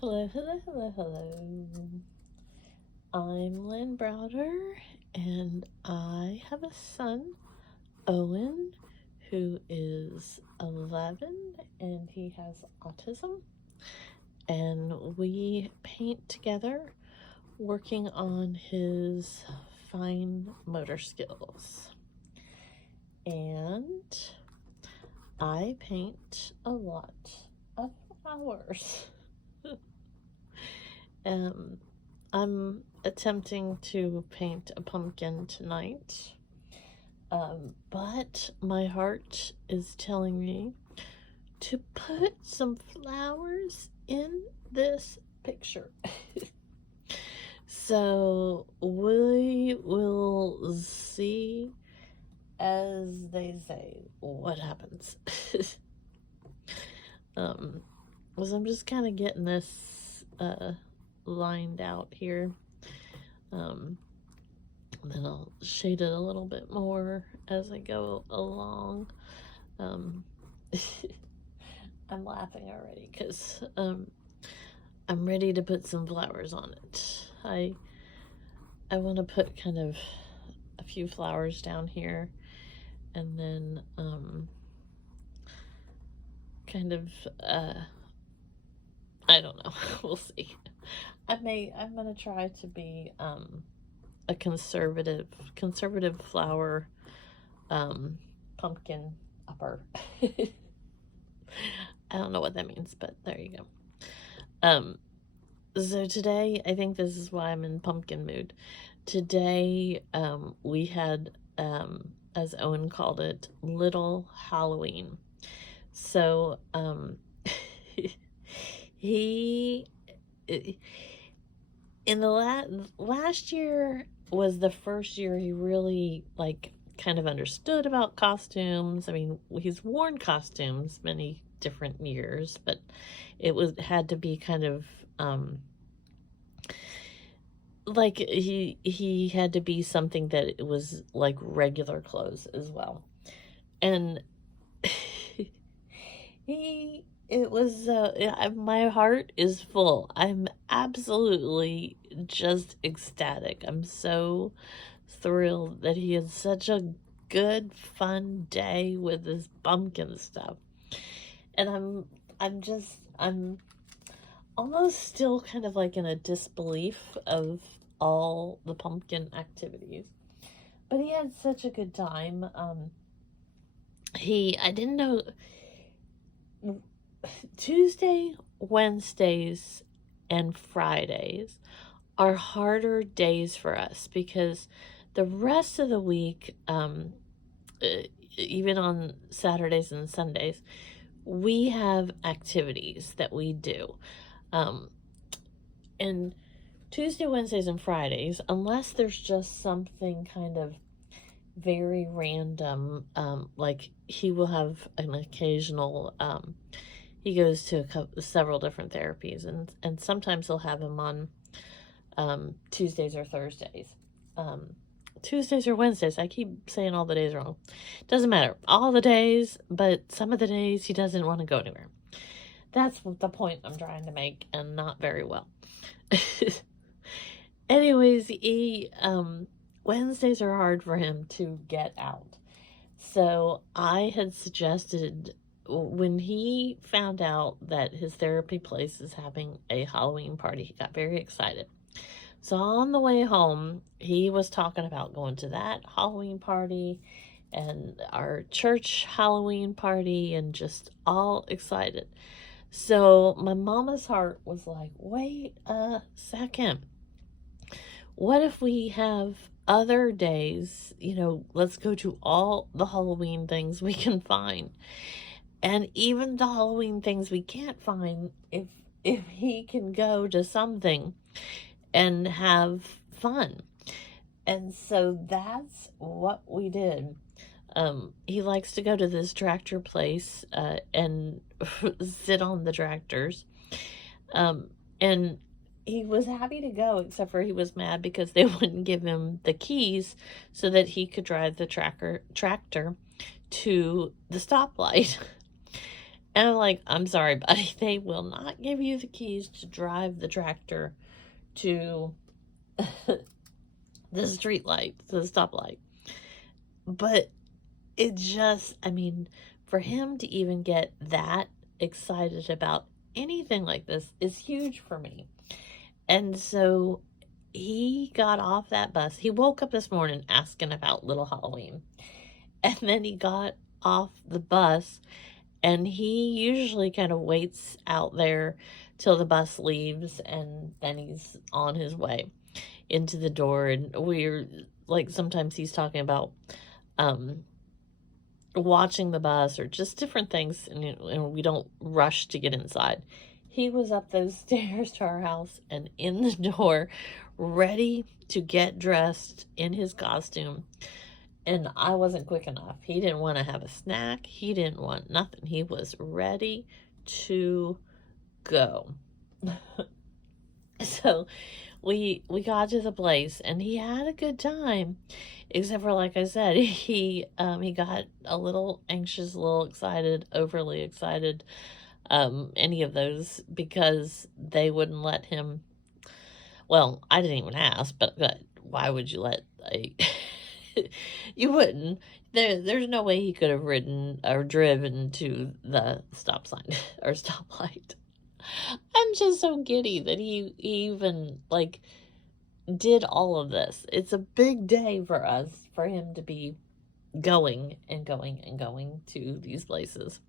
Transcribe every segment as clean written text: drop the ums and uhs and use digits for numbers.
Hello, hello, hello, hello. I'm Lynn Browder, and I have a son, Owen, who is 11, and he has autism. And we paint together, working on his fine motor skills. And I paint a lot of flowers. I'm attempting to paint a pumpkin tonight, but my heart is telling me to put some flowers in this picture. So we will see, as they say, what happens. So I'm just kind of getting this lined out here. Then I'll shade it a little bit more as I go along. I'm laughing already because I'm ready to put some flowers on it. I want to put kind of a few flowers down here, and then kind of I don't know. We'll see. I'm gonna try to be a conservative flower pumpkin upper. I don't know what that means, but there you go. So today, I think this is why I'm in pumpkin mood. Today, we had, as Owen called it, Little Halloween. So, he, in the last year was the first year he really, like, kind of understood about costumes. I mean, he's worn costumes many different years, but it had to be kind of like he had to be something that it was like regular clothes as well. And it was my heart is full. I'm absolutely just ecstatic. I'm so thrilled that he had such a good fun day with his pumpkin stuff. And I'm almost still kind of like in a disbelief of all the pumpkin activities. But he had such a good time. I didn't know, Tuesday, Wednesdays, and Fridays are harder days for us because the rest of the week, even on Saturdays and Sundays, we have activities that we do. And Tuesday, Wednesdays, and Fridays, unless there's just something kind of very random, like he will have an occasional, he goes to several different therapies, and sometimes they'll have him on Tuesdays or Thursdays. Tuesdays or Wednesdays. I keep saying all the days wrong. Doesn't matter. All the days, but some of the days he doesn't want to go anywhere. That's the point I'm trying to make, and not very well. Anyways, Wednesdays are hard for him to get out. So I had suggested, when he found out that his therapy place is having a Halloween party, he got very excited. So on the way home, he was talking about going to that Halloween party and our church Halloween party, and just all excited. So my mama's heart was like, wait a second. What if we have other days? Let's go to all the Halloween things we can find. And even the Halloween things we can't find, if he can go to something and have fun. And so that's what we did. He likes to go to this tractor place and sit on the tractors. And he was happy to go, except for he was mad because they wouldn't give him the keys so that he could drive the tractor to the stoplight. And I'm like, I'm sorry, buddy, they will not give you the keys to drive the tractor to the street light, to the stoplight. But it just, I mean, for him to even get that excited about anything like this is huge for me. And so he got off that bus. He woke up this morning asking about Little Halloween. And then he got off the bus, and he usually kind of waits out there till the bus leaves, and then he's on his way into the door. And we're like, sometimes he's talking about um watching the bus or just different things, and we don't rush to get inside. He was up those stairs to our house and in the door, ready to get dressed in his costume. And I wasn't quick enough. He didn't want to have a snack. He didn't want nothing. He was ready to go. So we got to the place, and he had a good time, except for, like I said, he got a little anxious, a little excited, overly excited, any of those, because they wouldn't let him. Well, I didn't even ask, but why would you let a you wouldn't. There's no way he could have ridden or driven to the stop sign or stoplight. I'm just so giddy that he even like did all of this. It's a big day for us, for him to be going and going and going to these places.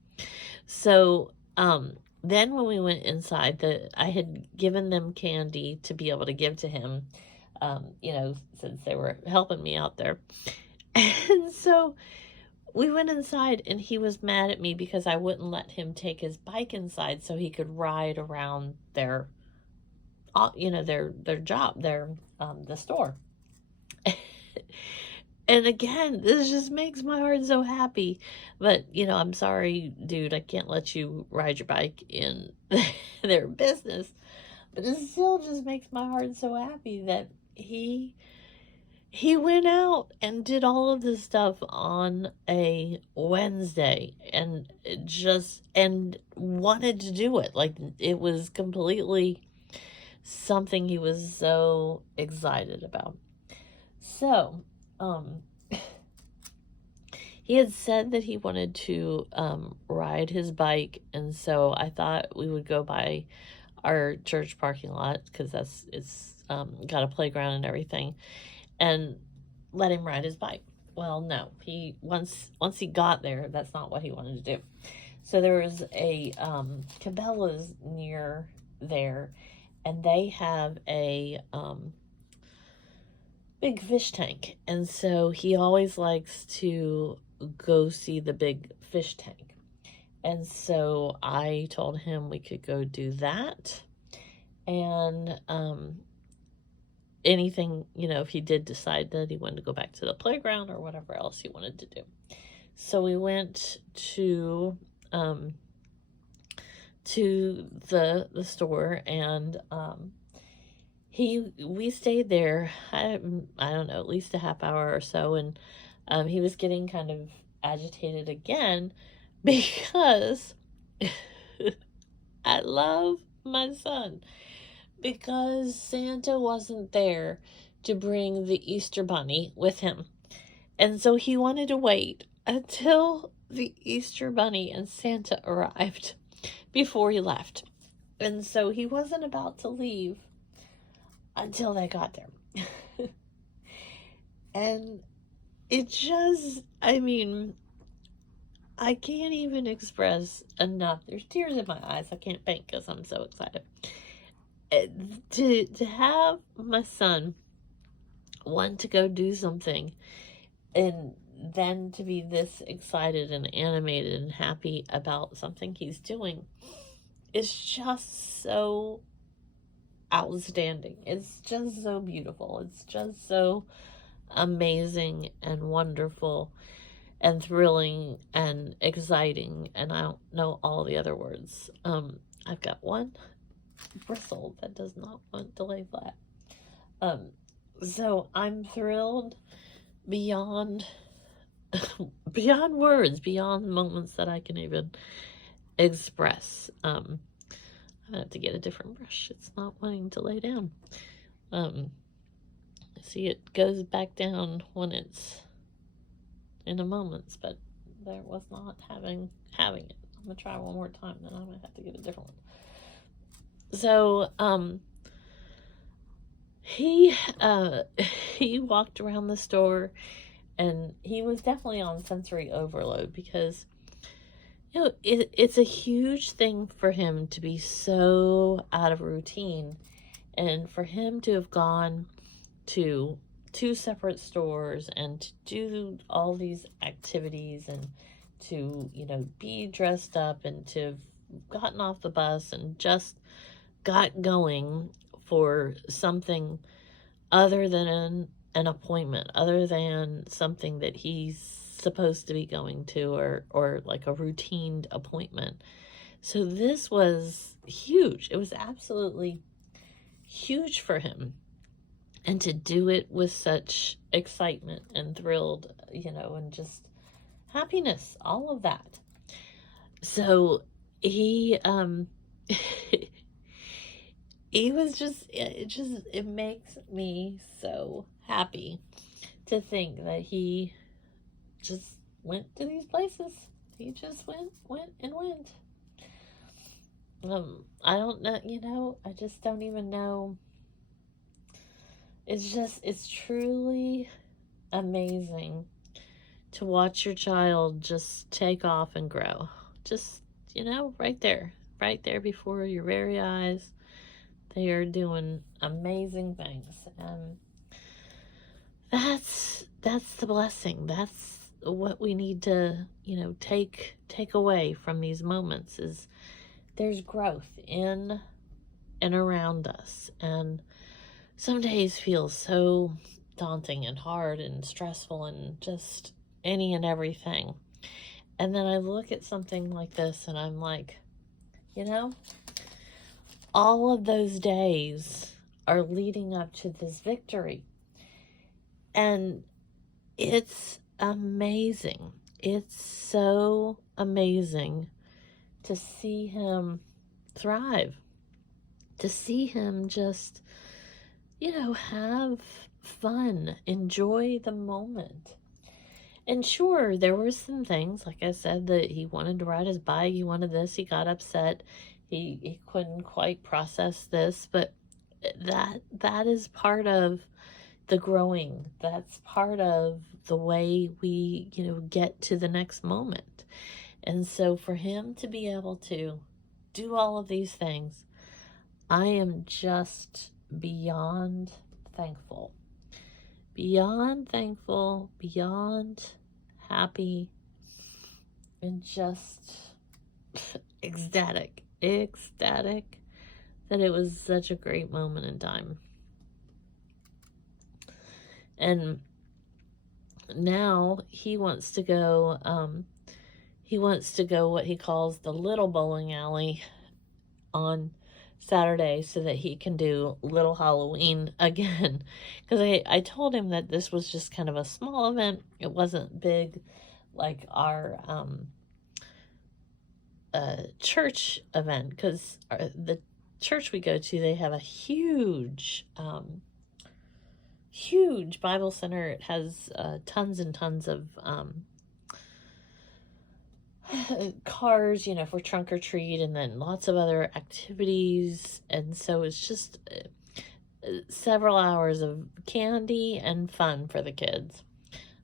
So then when we went inside, I had given them candy to be able to give to him, since they were helping me out there. And so we went inside, and he was mad at me because I wouldn't let him take his bike inside so he could ride around their job, the store. And again, this just makes my heart so happy. But, I'm sorry, dude, I can't let you ride your bike in their business. But it still just makes my heart so happy that he went out and did all of this stuff on a Wednesday, and and wanted to do it. Like, it was completely something he was so excited about. So, he had said that he wanted to ride his bike, and so I thought we would go by our church parking lot, because it's got a playground and everything, and let him ride his bike. Well, no, once he got there, that's not what he wanted to do. So there was a Cabela's near there, and they have a big fish tank, and so he always likes to go see the big fish tank. And so I told him we could go do that, and anything, if he did decide that he wanted to go back to the playground or whatever else he wanted to do. So we went to the store, and we stayed there, I don't know, at least a half hour or so, and he was getting kind of agitated again because I love my son, because Santa wasn't there to bring the Easter Bunny with him. And so he wanted to wait until the Easter Bunny and Santa arrived before he left. And so he wasn't about to leave until they got there. And it just, I can't even express enough. There's tears in my eyes. I can't think because I'm so excited. To have my son want to go do something, and then to be this excited and animated and happy about something he's doing, is just so outstanding. It's just so beautiful. It's just so amazing and wonderful and thrilling and exciting, and I don't know all the other words. I've got one bristle that does not want to lay flat. So I'm thrilled beyond words, beyond moments that I can even express. I'm gonna have to get a different brush. It's not wanting to lay down. See, it goes back down when it's in a moment, but there was not having it. I'm gonna try one more time, then I'm gonna have to get a different one. So, he walked around the store, and he was definitely on sensory overload because it's a huge thing for him to be so out of routine, and for him to have gone to two separate stores and to do all these activities and to, be dressed up and to have gotten off the bus and just got going for something other than an appointment, other than something that he's supposed to be going to, or like a routine appointment. So this was huge. It was absolutely huge for him. And to do it with such excitement and thrilled, and just happiness, all of that. So he he was it makes me so happy to think that he just went to these places. He just went and went. I don't know, I just don't even know. It's truly amazing to watch your child just take off and grow. Just, right there before your very eyes. They are doing amazing things. And that's the blessing. That's what we need to, take away from these moments is there's growth in and around us. And some days feel so daunting and hard and stressful and just any and everything. And then I look at something like this and I'm like, all of those days are leading up to this victory. And it's amazing. It's so amazing to see him thrive, to see him just, have fun, enjoy the moment. And sure, there were some things, like I said, that he wanted to ride his bike, he wanted this, he got upset, he couldn't quite process this, but that is part of the growing. That's part of the way we, get to the next moment. And so for him to be able to do all of these things, I am just beyond thankful. Beyond thankful, beyond happy, and just ecstatic that it was such a great moment in time. And now he wants to go what he calls the little bowling alley on Saturday so that he can do Little Halloween again. Because I told him that this was just kind of a small event. It wasn't big like our church event. Because the church we go to, they have a huge Bible center. It has tons and tons of cars, for trunk or treat, and then lots of other activities. And so it's just several hours of candy and fun for the kids.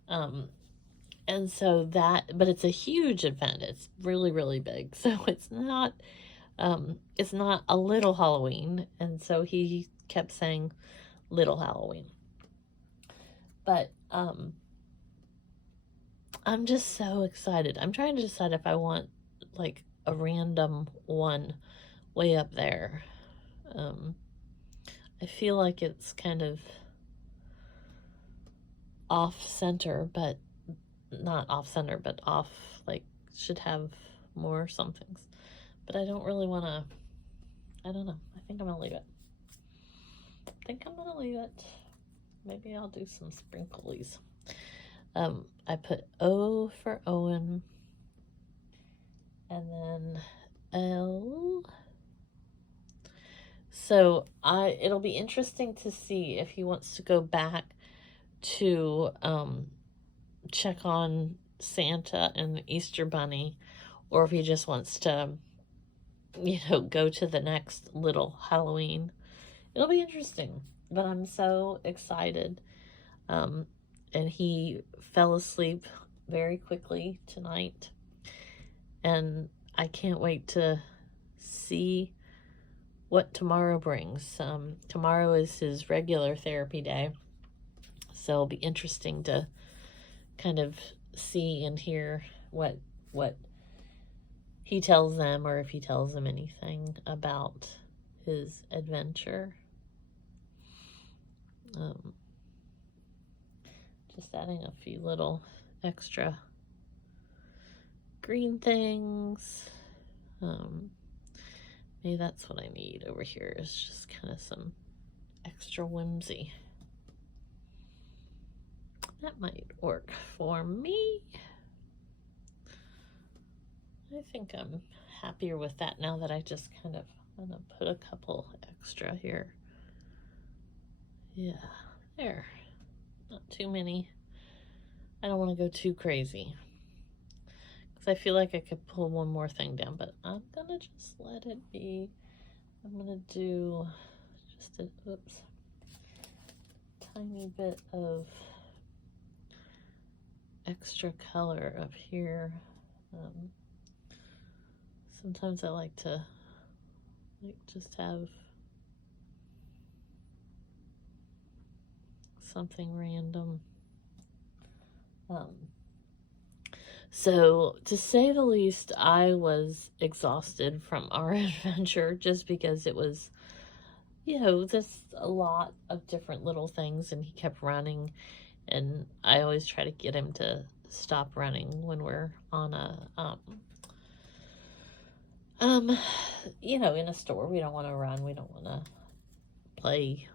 And so but it's a huge event. It's really, really big. So it's not a little Halloween. And so he kept saying Little Halloween. But I'm just so excited. I'm trying to decide if I want like a random one way up there. I feel like it's kind of off center, but not off center, but off, like, should have more somethings. But I don't really want to, I don't know. I think I'm going to leave it. Maybe I'll do some sprinklies. I put O for Owen, and then L. So it'll be interesting to see if he wants to go back to check on Santa and the Easter Bunny, or if he just wants to, go to the next little Halloween. It'll be interesting, but I'm so excited. And he fell asleep very quickly tonight, and I can't wait to see what tomorrow brings. Tomorrow is his regular therapy day, so it'll be interesting to kind of see and hear what he tells them, or if he tells them anything about his adventure. Just adding a few little extra green things. Maybe that's what I need over here, is just kind of some extra whimsy. That might work for me. I think I'm happier with that now that I just kind of want to put a couple extra here. Yeah, there. Not too many. I don't want to go too crazy, because I feel like I could pull one more thing down, but I'm gonna just let it be. I'm gonna do just a tiny bit of extra color up here. Sometimes I like to just have something random. So, to say the least, I was exhausted from our adventure, just because it was, just a lot of different little things, and he kept running, and I always try to get him to stop running when we're on a, in a store. We don't want to run. We don't want to play.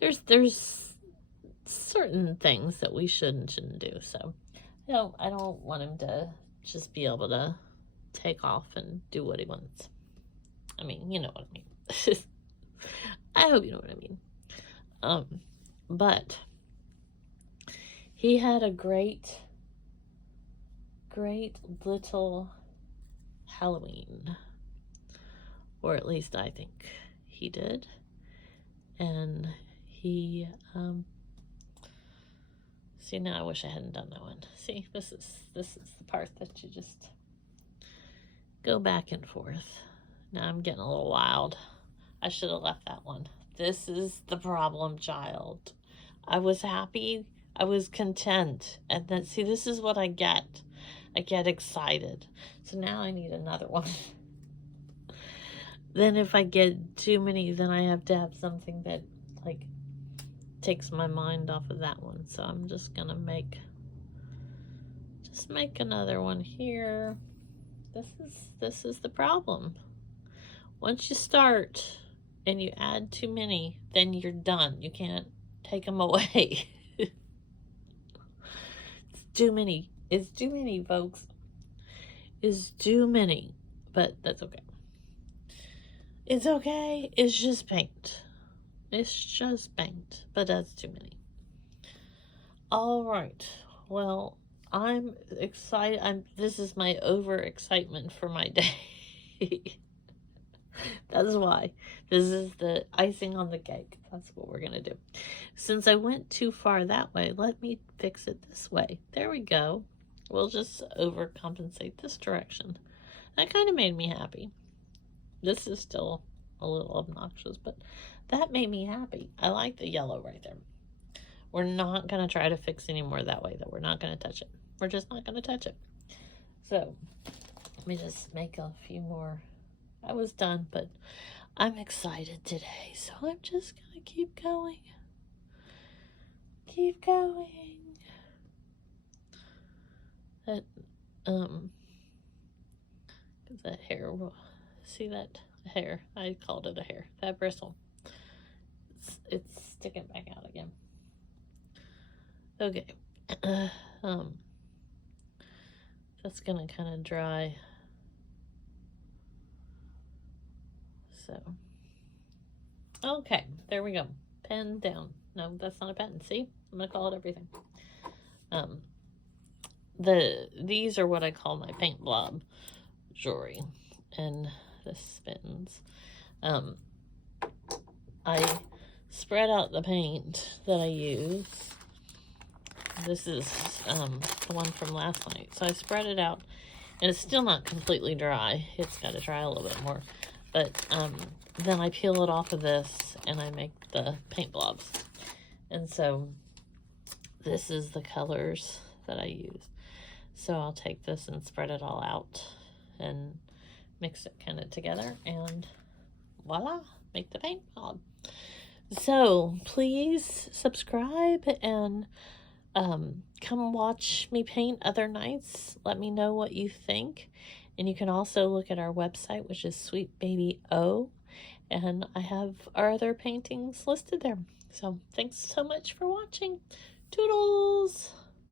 There's certain things that we shouldn't do. So I don't want him to just be able to take off and do what he wants. I mean, you know what I mean. I hope you know what I mean. But he had a great little Halloween, or at least I think he did. And he, see, now I wish I hadn't done that one. See, this is the part that you just go back and forth. Now I'm getting a little wild. I should have left that one. This is the problem child. I was happy. I was content. And then, see, this is what I get. I get excited. So now I need another one. Then if I get too many, then I have to have something that, like, takes my mind off of that one. So I'm just gonna make another one here. This is the problem. Once you start and you add too many, then you're done. You can't take them away. It's too many. It's too many, folks. It's too many. But that's okay. It's okay. It's just paint. It's just paint. But that's too many. All right. Well, I'm excited. This is my overexcitement for my day. That's why. This is the icing on the cake. That's what we're going to do. Since I went too far that way, let me fix it this way. There we go. We'll just overcompensate this direction. That kind of made me happy. This is still a little obnoxious, but that made me happy. I like the yellow right there. We're not going to try to fix any more that way, though. We're not going to touch it. We're just not going to touch it. So, let me just make a few more. I was done, but I'm excited today, so I'm just going to keep going. Keep going. That, that hair, see that hair? I called it a hair. That bristle. It's sticking back out again. Okay. That's gonna kind of dry So, okay, there we go. Pen down. No, that's not a pen. See? I'm going to call it everything. These are what I call my paint blob jewelry. And this spins. I spread out the paint that I use. This is the one from last night. So I spread it out, and it's still not completely dry. It's got to dry a little bit more. But then I peel it off of this, and I make the paint blobs. And so this is the colors that I use. So I'll take this and spread it all out and mix it kind of together, and voila, make the paint blob. So please subscribe and come watch me paint other nights. Let me know what you think. And you can also look at our website, which is Sweet Baby O. And I have our other paintings listed there. So thanks so much for watching. Toodles!